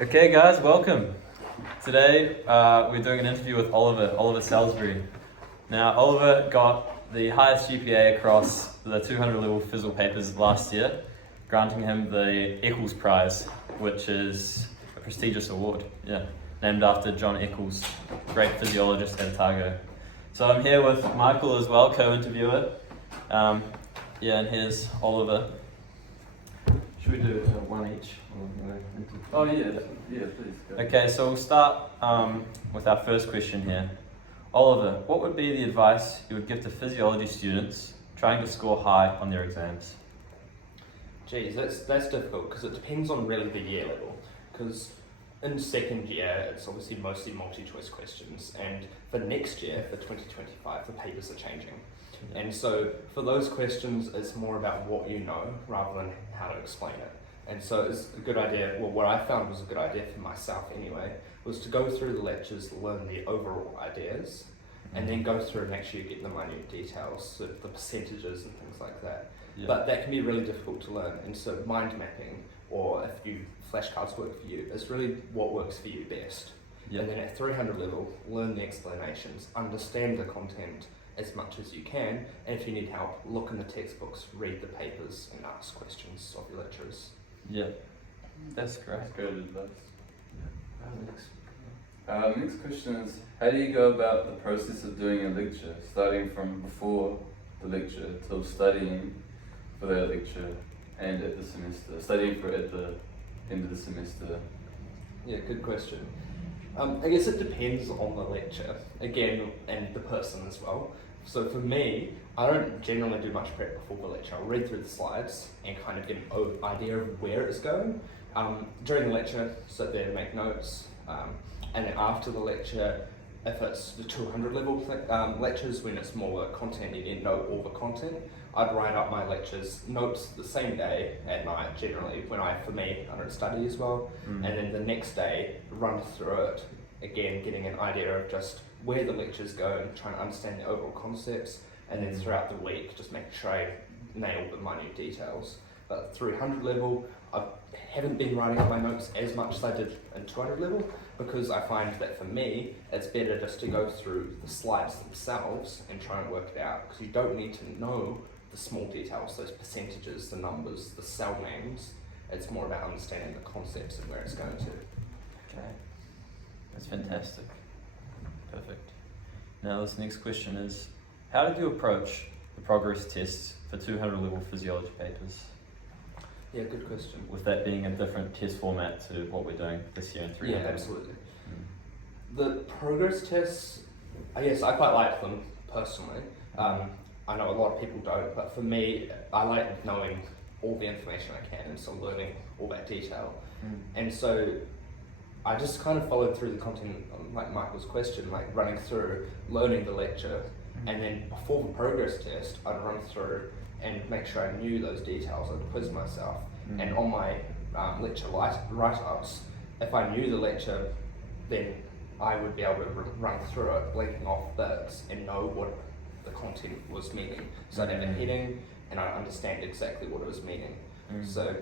Okay guys, welcome. Today we're doing an interview with Oliver Salisbury. Now Oliver got the highest GPA across the 200 level Physal papers last year, granting him the Eccles Prize, which is a prestigious award, named after John Eccles, great physiologist at Otago. So I'm here with Michael as well, co-interviewer. And here's Oliver. Should we do one each? Oh yeah, please go. Okay, so we'll start with our first question here. Oliver, what would be the advice you would give to physiology students trying to score high on their exams? Geez, that's difficult because it depends on really the year level. Because in second year, it's obviously mostly multi-choice questions, and for next year, for 2025, the papers are changing. And so for those questions, it's more about what you know rather than how to explain it. And so it's a good idea, well, what I found was a good idea for myself anyway, was to go through the lectures, learn the overall ideas, and then go through and actually get the minute details, so the percentages and things like that. Yeah. But that can be really difficult to learn, and so mind mapping, or if you flashcards work for you, is really what works for you best. Yeah. And then at 300 level, learn the explanations, understand the content as much as you can, and if you need help, look in the textbooks, read the papers, and ask questions of your lecturers. Yeah, that's great. That's good advice. Next question is, how do you go about the process of doing a lecture, starting from before the lecture till studying for that lecture and at the semester, studying for at the end of the semester? Yeah, good question. I guess it depends on the lecture, again, and the person as well. So for me, I don't generally do much prep before the lecture. I'll read through the slides and kind of get an idea of where it's going. During the lecture, sit there and make notes. And then after the lecture, if it's the 200 level lectures, when it's more content, you didn't know all the content, I'd write up my lectures notes the same day at night, generally, for me, I don't study as well. And then the next day, run through it, again, getting an idea of just where the lecture's going, trying to understand the overall concepts, and then throughout the week, just making sure I nail the minute details. But 300 level, I haven't been writing up my notes as much as I did in 200 level, because I find that for me, it's better just to go through the slides themselves and try and work it out, because you don't need to know the small details, those percentages, the numbers, the cell names. It's more about understanding the concepts and where it's going to. Okay, that's fantastic. Perfect. Now this next question is, how did you approach the progress tests for 200 level physiology papers? Yeah, good question. With that being a different test format to what we're doing this year in 300. Yeah, absolutely. The progress tests, I guess I quite like them personally. I know a lot of people don't, but for me, I like knowing all the information I can and so learning all that detail. And so I just kind of followed through the content, like Michael's question, like running through, learning the lecture, and then before the progress test, I'd run through and make sure I knew those details. I'd quiz myself. And on my lecture write-ups, if I knew the lecture, then I would be able to run through it, blinking off bits, and know what the content was meaning. So I'd have a heading, and I'd understand exactly what it was meaning. So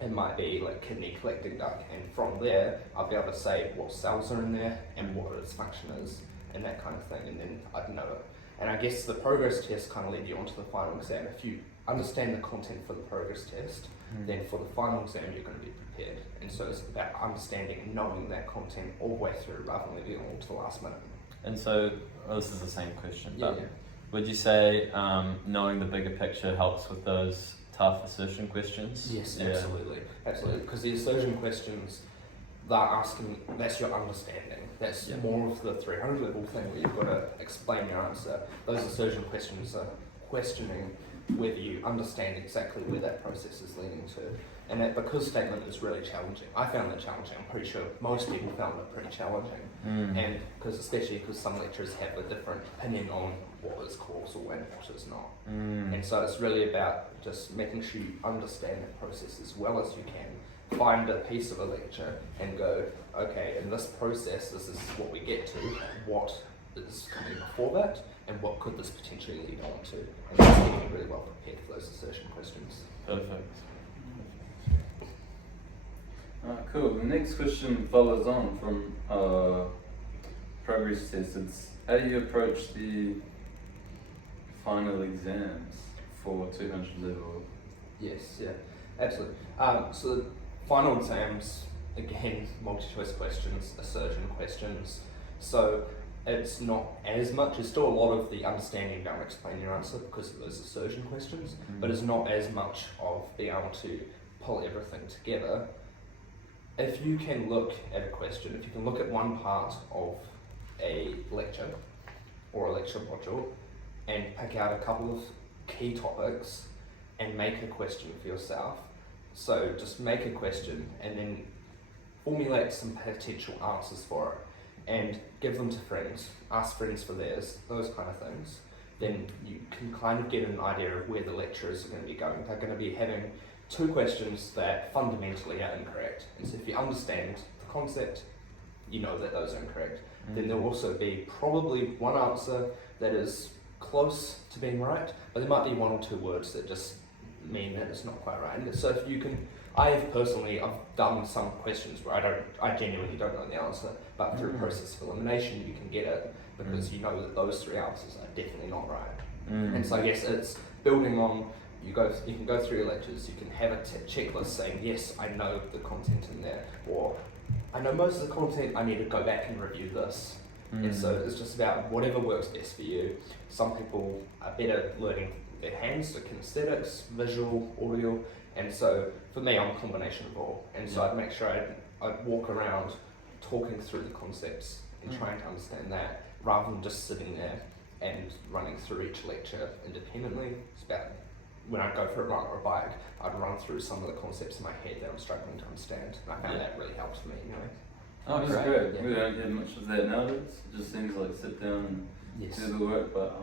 it might be like kidney collecting duct, and from there, I'll be able to say what cells are in there and what its function is, and that kind of thing, and then I'd know it. And I guess the progress test kind of led you on to the final exam. If you understand the content for the progress test, then for the final exam, you're going to be prepared. And so it's about understanding and knowing that content all the way through rather than leaving it all to the last minute. And so, this is the same question, Yeah, but would you say knowing the bigger picture helps with those tough assertion questions? Yes, absolutely. Absolutely. Because the assertion questions, they're asking, that's your understanding. That's more of the 300 level thing where you've got to explain your answer. Those assertion questions are questioning whether you understand exactly where that process is leading to. And that, because statement is really challenging, I found it challenging. I'm pretty sure most people found it pretty challenging. And especially because some lecturers have a different opinion on what is causal and what is not. And so it's really about just making sure you understand that process as well as you can. Find a piece of a lecture and go, okay, in this process, this is what we get to. What is coming before that, and what could this potentially lead on to? And just getting really well prepared for those assertion questions. Perfect. Cool. The next question follows on from progress test. It's how do you approach the final exams for 200 level? Yes, yeah, absolutely. So the final exams, again, multi-choice questions, assertion questions. So it's not as much, it's still a lot of the understanding, don't explain your answer because of those assertion questions, but it's not as much of being able to pull everything together. If you can look at a question, if you can look at one part of a lecture or a lecture module and pick out a couple of key topics and make a question for yourself. So just make a question and then formulate some potential answers for it and give them to friends, ask friends for theirs, those kind of things. Then you can kind of get an idea of where the lecturers are going to be going. They're going to be having 2 questions that fundamentally are incorrect. And so if you understand the concept, you know that those are incorrect. Then there'll also be probably one answer that is close to being right, but there might be 1 or 2 words that just mean that it's not quite right. And so if you can, I've done some questions where I genuinely don't know the answer, but through process of elimination you can get it because you know that those 3 answers are definitely not right. And so I guess it's building on, you can go through your lectures, you can have a checklist saying, yes, I know the content in there, or I know most of the content, I need to go back and review this. And so it's just about whatever works best for you. Some people are better learning their hands, so kinesthetics, visual, audio, and so for me I'm a combination of all. And so I'd make sure I'd walk around talking through the concepts and trying to understand that rather than just sitting there and running through each lecture independently. It's about when I go for a run or a bike, I'd run through some of the concepts in my head that I'm struggling to understand. And I found that really helps me anyway. Oh, that's great. Yeah. We don't get much of that nowadays. It just seems like sit down and do the work, but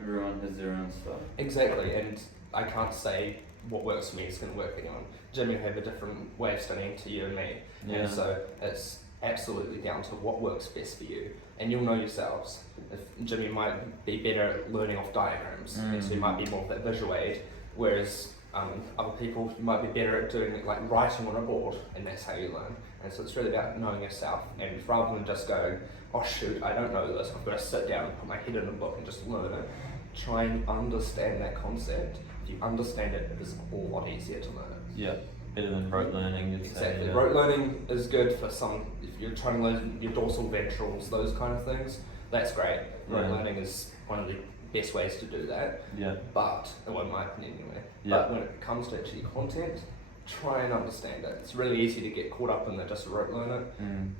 everyone has their own stuff. Exactly, and I can't say what works for me is going to work for anyone. Jimmy have a different way of studying to you and me, and so it's absolutely down to what works best for you, and you'll know yourselves. If Jimmy might be better at learning off diagrams, and so he might be more of that visual aid, whereas other people might be better at doing it like writing on a board, and that's how you learn. And so it's really about knowing yourself, and rather than just going, oh shoot, I don't know this, I've got to sit down and put my head in a book and just learn it, try and understand that concept. If you understand it, it is a lot easier to learn it. Yeah, better than rote learning. Exactly. Rote learning is good for some, if you're trying to learn your dorsal ventrals, those kind of things, that's great. Rote learning is one of the best ways to do that. Yeah. But, well, in my opinion anyway. Yeah. But when it comes to actually content, try and understand it. It's really easy to get caught up in the just rote learn it,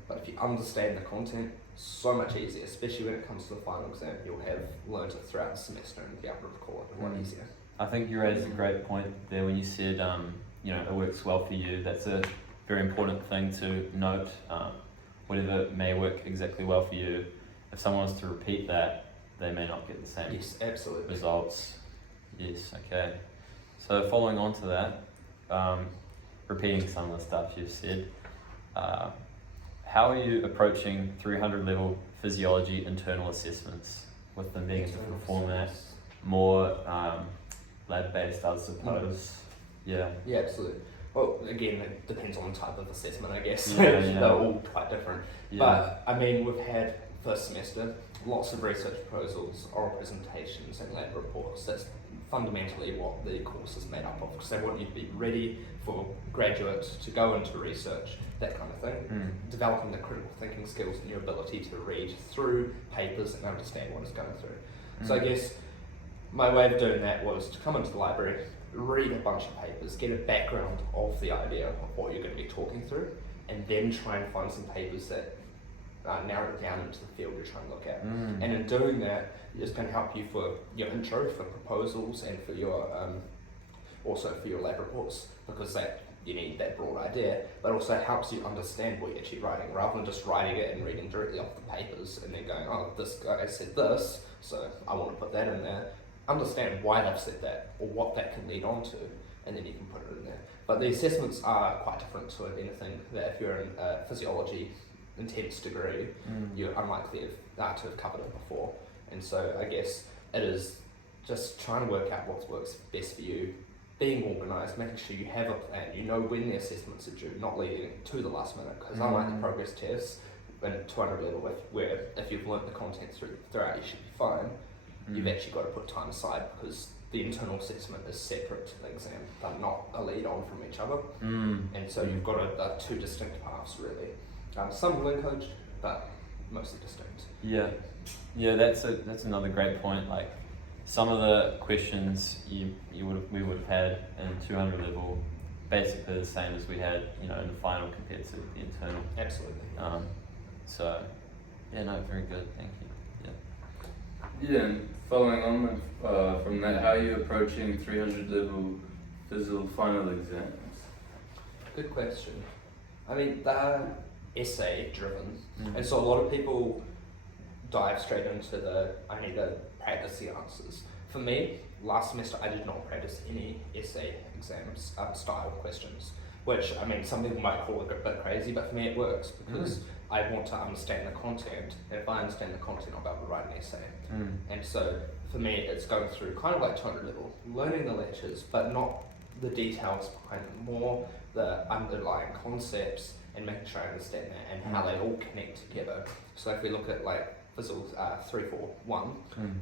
but if you understand the content, so much easier, especially when it comes to the final exam. You'll have learned it throughout the semester and be able to recall it a lot easier. I think you raised a great point there when you said, it works well for you. That's a very important thing to note. Whatever may work exactly well for you, if someone wants to repeat that, they may not get the same results. Yes, okay. So following on to that, repeating some of the stuff you've said, how are you approaching 300 level physiology internal assessments with them being a different format, more lab-based, I suppose? Yeah, absolutely. Well, again, it depends on the type of assessment, I guess. They're all quite different. But I mean, we've had first semester lots of research proposals, oral presentations, and lab reports. That's fundamentally what the course is made up of, because they want you to be ready for graduates to go into research, that kind of thing. Developing the critical thinking skills and your ability to read through papers and understand what it's going through. So I guess my way of doing that was to come into the library, read a bunch of papers, get a background of the idea of what you're going to be talking through, and then try and find some papers that narrow it down into the field you're trying to look at. And in doing that, it's going to help you for your intro, for proposals, and for your also for your lab reports, because that you need that broad idea, but also helps you understand what you're actually writing, rather than just writing it and reading directly off the papers and then going, oh, this guy said this, so I want to put that in there. Understand why they've said that, or what that can lead on to, and then you can put it in there. But the assessments are quite different to anything that if you're in a physiology intense degree, you're unlikely to have covered it before. And so I guess it is just trying to work out what works best for you being organised, making sure you have a plan, you know when the assessments are due, not leaving it to the last minute, because unlike the progress tests, when 200 level, where if you've learnt the content throughout, you should be fine, you've actually got to put time aside because the internal assessment is separate to the exam. They're not a lead on from each other, and so you've got two distinct paths really. Some will encode, but mostly distinct. Yeah, that's another great point. Like some of the questions we would have had in 200 level, basically the same as we had, in the final compared to the internal. Absolutely. So, yeah, no, very good. Thank you. Yeah, and following on from that, how are you approaching 300 level Physio final exams? Good question. I mean, they're essay driven, and so a lot of people dive straight into I need to practice the answers. For me, last semester I did not practice any essay exams style questions, which, I mean, some people might call it a bit crazy, but for me it works because I want to understand the content, and if I understand the content, I'll be able to write an essay. And so for me, it's going through kind of like 200 level, learning the lectures, but not the details behind them, more the underlying concepts and making sure I understand that and how they all connect together. So if we look at like Physio 341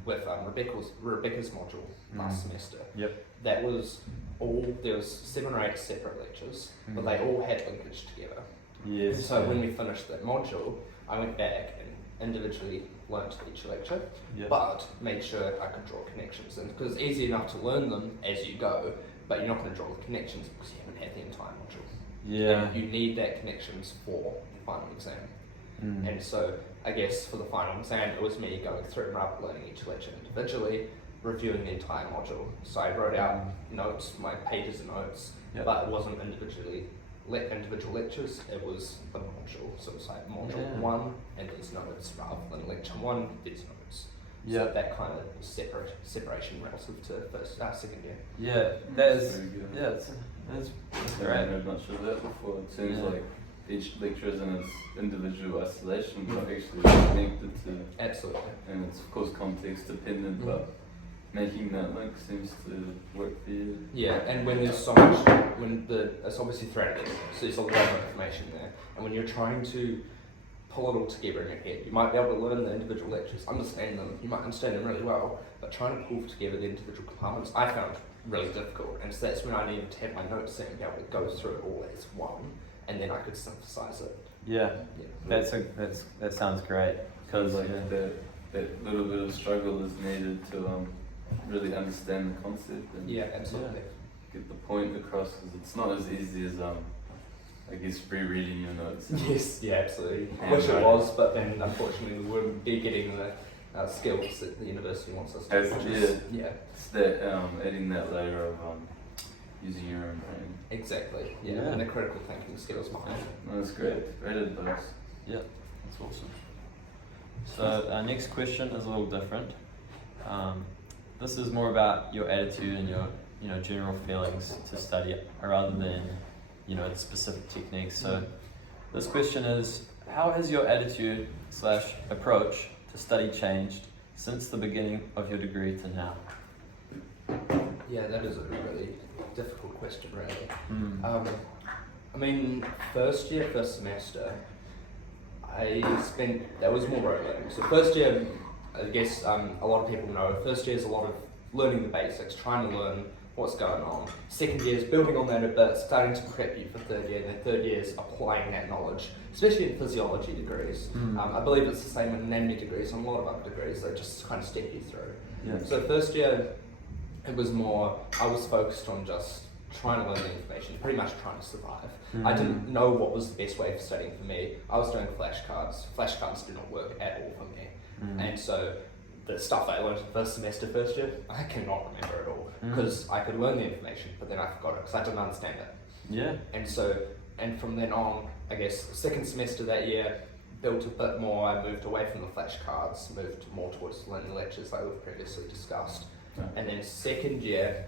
with Rebecca's module last semester, that was there was 7 or 8 separate lectures, but they all had linkage together. Yes. And so when we finished that module, I went back and individually learnt each lecture, but made sure I could draw connections. And because it's easy enough to learn them as you go, but you're not going to draw the connections because you haven't had the entire module. Yeah. And you need that connections for the final exam. And so I guess for the final exam, it was me going through and rather learning each lecture individually, reviewing the entire module. So I wrote out notes, my pages of notes, but it wasn't individual lectures, it was the module. So it was like module 1 and there's notes rather than lecture 1, there's notes. So that kind of separation relative to second year. Yeah, that is, that's I great. haven't heard much of that before. It seems like each lecture is in its individual isolation, but actually connected to. Absolutely. And it's of course context dependent, but making that link seems to work for you. Yeah, and when there's so much, it's obviously threaded, so there's a lot of information there, and when you're trying to pull it all together in your head, you might be able to learn the individual lectures, understand them, you might understand them really well, but trying to pull together the individual compartments, I found really difficult, and so that's when I needed to have my notes set and be able to go through it all as one, and then I could synthesize it. That sounds great, because that little bit of struggle is needed to really understand the concept and absolutely. get the point across, because it's not as easy as I guess rereading your notes. Yes, absolutely. I wish it was, but then unfortunately we wouldn't be getting the skills that the university wants us to. It's that adding that layer of using your own brain. Exactly. And the critical thinking skills behind it. No, that's great. Great advice. Yeah, that's awesome. So our next question is a little different. This is more about your attitude and your general feelings to study rather than the specific techniques. So this question is, how has your attitude / approach to study changed since the beginning of your degree to now? Yeah, that is a really difficult question, really. I mean, first semester, that was more rote learning. So first year, I guess a lot of people know, first year is a lot of learning the basics, trying to learn what's going on. Second year is building on that a bit, starting to prep you for third year, and then third year is applying that knowledge, especially in physiology degrees. I believe it's the same in anatomy degrees and a lot of other degrees that just kind of step you through. So first year, it was more, I was focused on just trying to learn the information, pretty much trying to survive. I didn't know what was the best way for studying for me. I was doing flashcards. Flashcards do not work at all for me. And so the stuff I learned in first year, I cannot remember it all because I could learn the information, but then I forgot it because I didn't understand it. And from then on, I guess second semester that year, built a bit more. I moved away from the flashcards, moved more towards learning the lectures like we've previously discussed. And then second year,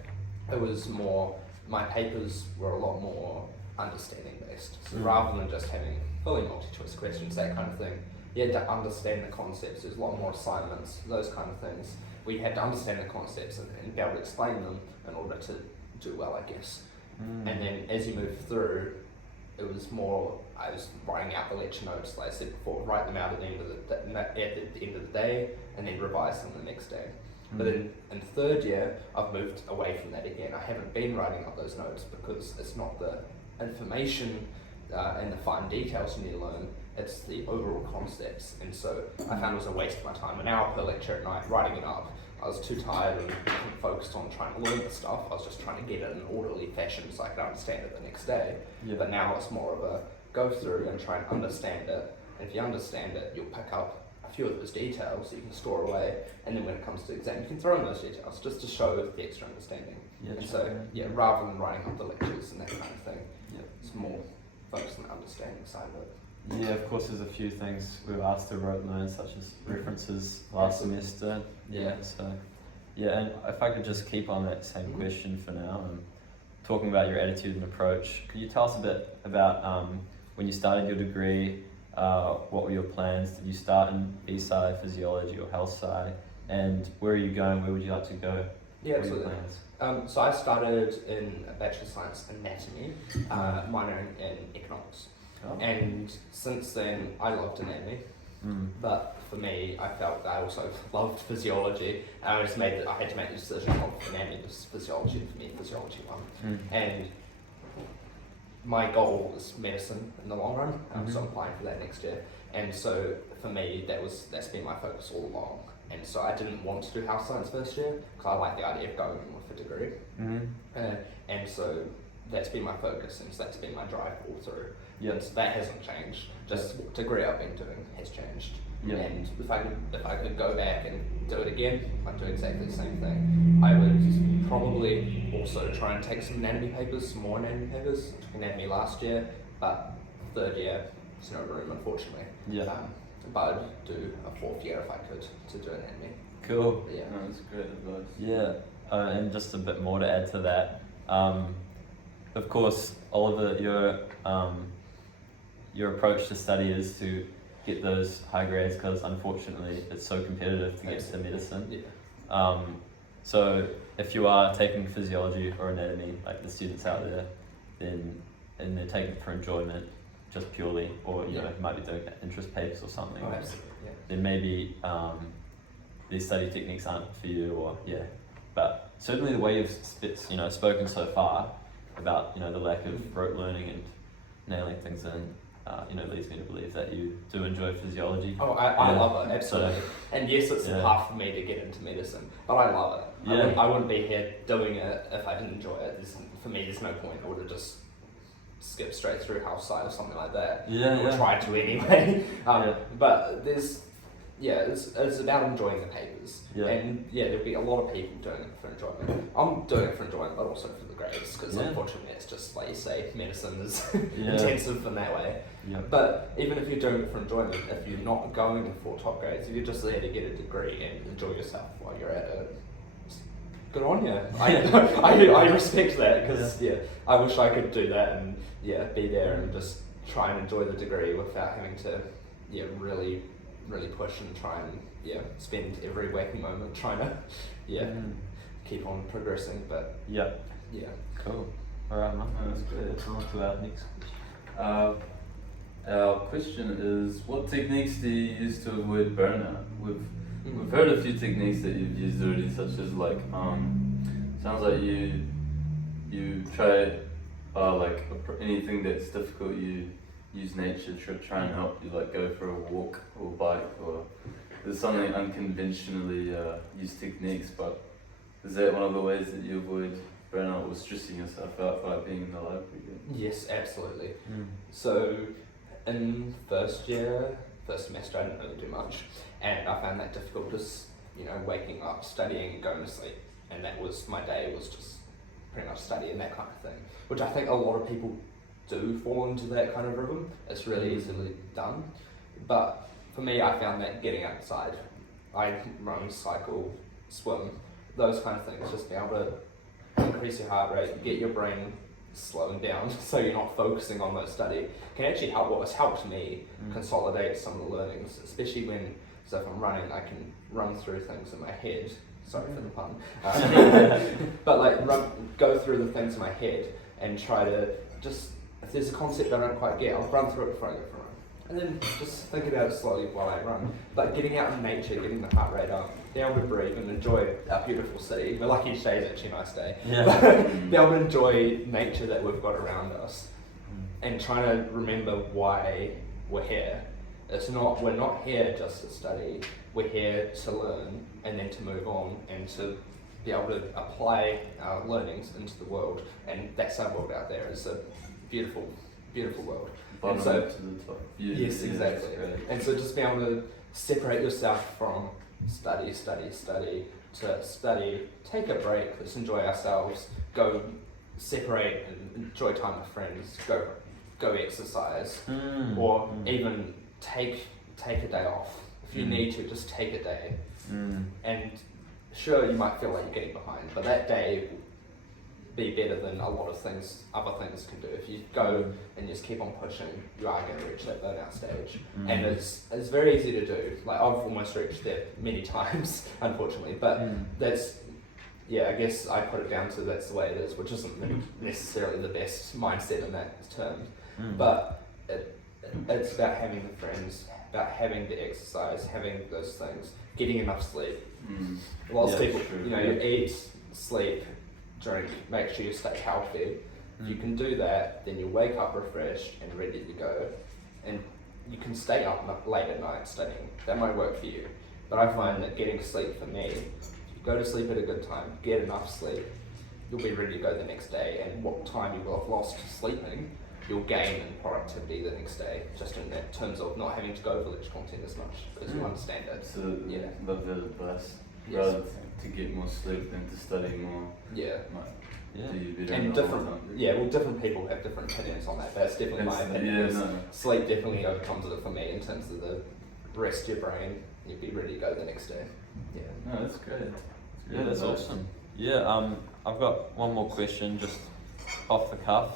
it was more, my papers were a lot more understanding based. So rather than just having fully multi-choice questions, that kind of thing, you had to understand the concepts. There's a lot more assignments, those kind of things. We had to understand the concepts and be able to explain them in order to do well, I guess. And then as you move through, it was more, I was writing out the lecture notes, like I said before, write them out at the end of the day, and then revise them the next day. But then in third year, I've moved away from that again. I haven't been writing up those notes because it's not the information and the fine details you need to learn, it's the overall concepts. And so I found it was a waste of my time, an hour per lecture at night writing it up. I was too tired and focused on trying to learn the stuff. I was just trying to get it in an orderly fashion so I could understand it the next day. But now it's more of a go through and try and understand it. And if you understand it, you'll pick up a few of those details that you can store away. And then when it comes to exam, you can throw in those details just to show the extra understanding. And so, rather than writing up the lectures and that kind of thing, it's more focused on the understanding side of it. Yeah, of course, there's a few things we were asked to rote learn, such as references last semester. And if I could just keep on that same question for now, talking about your attitude and approach, could you tell us a bit about when you started your degree, what were your plans? Did you start in B-Sci, Physiology or Health Sci? And where are you going? Where would you like to go? Yeah, absolutely. So I started in Bachelor of Science Anatomy, minoring in Economics. And since then, I loved anatomy, but for me, I felt that I also loved physiology, and I had to make the decision of anatomy versus physiology, and for me, physiology won. And my goal was medicine in the long run, so I'm applying for that next year. And so for me, that's been my focus all along. And so I didn't want to do health science first year, because I like the idea of going with a degree. And so that's been my focus, and so that's been my drive all through. And so that hasn't changed. Just what degree I've been doing has changed. And if I could go back and do it again, I'd do exactly the same thing. I would probably also try and take some more anatomy papers. I took anatomy last year, but third year, there's no room, unfortunately. But I'd do a fourth year if I could to do anatomy. Cool. That's great advice. And just a bit more to add to that. Of course, Oliver, your approach to study is to get those high grades because unfortunately it's so competitive to get to medicine. So if you are taking physiology or anatomy, like the students out there, then and they're taking it for enjoyment, just purely, or you know, might be doing interest papers or something. Then maybe these study techniques aren't for you, or But certainly the way you've spoken so far about the lack of rote learning and nailing things in, leads me to believe that you do enjoy physiology. I love it, absolutely. And yes, it's tough for me to get into medicine, but I love it. I wouldn't be here doing it if I didn't enjoy it. For me, there's no point. I would have just skipped straight through health sci or something like that. Or tried to anyway. But it's about enjoying the papers. And there'll be a lot of people doing it for enjoyment. I'm doing it for enjoyment, but also for the grades, because unfortunately it's just like you say, medicine is intensive in that way. But even if you're doing it for enjoyment, if you're not going for top grades, if you're just there to get a degree and enjoy yourself while you're at it, good on you. I respect that, because I wish I could do that and be there and just try and enjoy the degree without having to really push and try and spend every waking moment trying to keep on progressing. But cool. All right, man. That's good. Let's move to our next question. Our question is, what techniques do you use to avoid burnout? We've heard a few techniques that you've used already, such as sounds like you try anything that's difficult, you use nature to try and help you, like go for a walk or bike, or there's something unconventionally used techniques. But is that one of the ways that you avoid burnout or stressing yourself out by being in the library again? Yes, absolutely. So in first semester I didn't really do much, and I found that difficult, just waking up, studying and going to sleep, and that was my day, was just pretty much studying, that kind of thing, which I think a lot of people do fall into that kind of rhythm. It's really easily done, but for me, I found that getting outside, I run, cycle, swim, those kind of things, just be able to increase your heart rate, get your brain slowing down so you're not focusing on that study, can actually help. What has helped me consolidate some of the learnings, especially so if I'm running, I can run through things in my head sorry for the pun. But like go through the things in my head and try to just, if there's a concept I don't quite get, I'll run through it before I go for a run. And then just think about it slowly while I run. Like getting out in nature, getting the heart rate up, being able to breathe and enjoy our beautiful city. We're lucky today is actually a nice day. Yeah. Being able to enjoy nature that we've got around us and trying to remember why we're here. We're not here just to study, we're here to learn and then to move on and to be able to apply our learnings into the world. And that's our world out there. It's a beautiful, beautiful world. Bottom And so, up to the top. yes, exactly. And so just being able to separate yourself from study, to study, take a break, let's enjoy ourselves, go separate and enjoy time with friends, go exercise, or even take a day off. If you need to, just take a day. And sure, you might feel like you're getting behind, but that day will be better than a lot of things other things can do. If you go and just keep on pushing, you are going to reach that burnout stage. And it's very easy to do. Like I've almost reached that many times, unfortunately, but that's, yeah, I guess I put it down to that's the way it is, which isn't necessarily the best mindset in that term. But it's about having the friends, about having the exercise, having those things, getting enough sleep. Lots people, you eat, sleep, drink, make sure you stay healthy. If you can do that, then you wake up refreshed and ready to go. And you can stay up late at night studying. That might work for you. But I find that getting sleep for me, if you go to sleep at a good time, get enough sleep, you'll be ready to go the next day. And what time you will have lost sleeping, you'll gain in productivity the next day, just in that terms of not having to go over lecture content as much, because you understand it. So love that advice. Rather to get more sleep than to study more. Different people have different opinions on that. That's definitely my opinion. Sleep definitely overcomes it for me in terms of the rest of your brain. You'll be ready to go the next day. No, that's great. That's awesome. I've got one more question just off the cuff.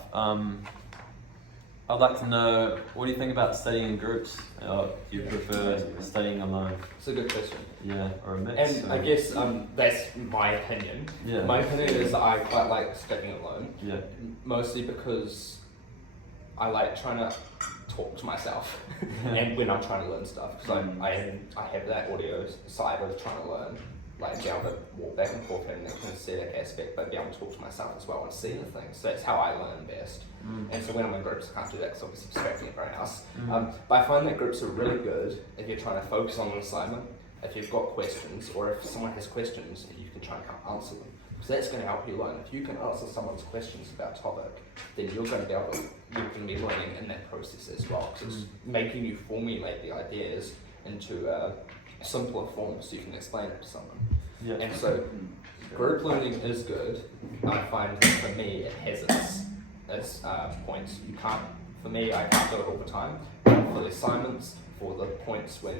I'd like to know, what do you think about studying in groups? Do you prefer studying alone? It's a good question. Or a mix? And I guess that's my opinion. My opinion is that I quite like studying alone. Mostly because I like trying to talk to myself and when I'm trying to learn stuff. Because I have that audio side of trying to learn. Like be able to walk back and forth in that kinesthetic aspect, but be able to talk to myself as well and see the things. So that's how I learn best. And so when I'm in groups, I can't do that because obviously I'm distracting everyone else. But I find that groups are really good if you're trying to focus on an assignment, if you've got questions, or if someone has questions, you can try and answer them. Because that's going to help you learn. If you can answer someone's questions about a topic, then you're going to be able to, you're going to be learning in that process as well. Because it's making you formulate the ideas into a simpler form so you can explain it to someone. And so group learning is good. I find for me it has its points. I can't do it all the time. For the assignments, for the points when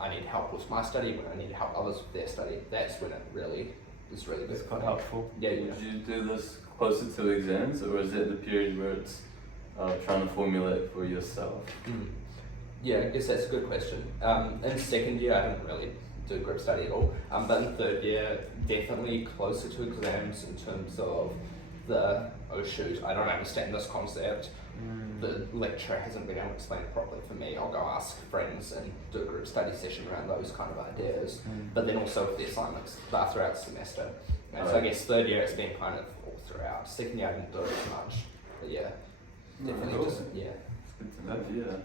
I need help with my study, when I need help others with their study, that's when it really is really good. It's quite helpful. Would you do this closer to exams, or is it the period where it's trying to formulate for yourself? I guess that's a good question. In second year, I didn't really do group study at all, but in third year, definitely closer to exams in terms of oh shoot, I don't understand this concept. The lecturer hasn't been able to explain it properly for me. I'll go ask friends and do a group study session around those kind of ideas. But then also with the assignments throughout the semester. And so I guess third year it's been kind of all throughout. Second year I didn't do it as much. But definitely cool. just Good to know.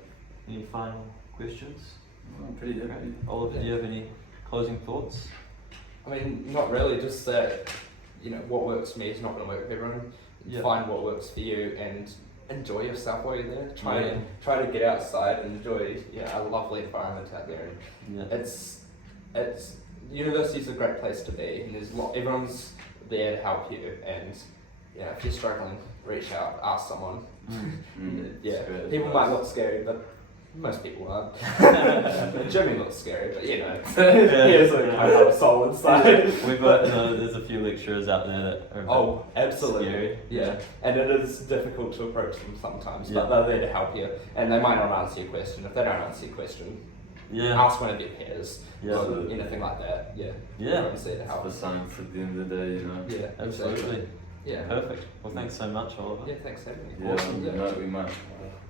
Any final questions? I'm pretty happy. Oliver, do you have any closing thoughts? I mean, not really, just that, what works for me is not going to work for everyone. Find what works for you and enjoy yourself while you're there. Try to get outside and enjoy a lovely environment out there. And it's university's a great place to be, and everyone's there to help you. And if you're struggling, reach out, ask someone. People might look scary, but most people aren't. Jimmy looks scary, but he has a kind of soul inside. We've got there's a few lecturers out there that are absolutely scary. And it is difficult to approach them sometimes, but they're there to help you, and they might not answer your question. If they don't answer your question, Yeah. ask one of your peers. Yeah. Or anything like that. Yeah. Yeah. Obviously to help. For science at the end of the day, you know. Yeah. Absolutely. Exactly. Yeah. Perfect. Well, thanks so much, Oliver. Yeah. Thanks for having me. Yeah, Awesome. on that note, we might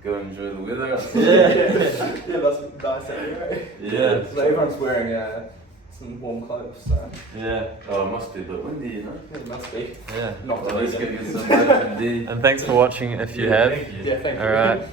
go enjoy the weather outside. Yeah, that's nice anyway. Yeah. So everyone's wearing some warm clothes, so Yeah. Oh, it must be a bit windy, you know. it must be. Yeah. Not Well, let's really. get some vitamin D. And thanks for watching if you have. Yeah, thank you. All right.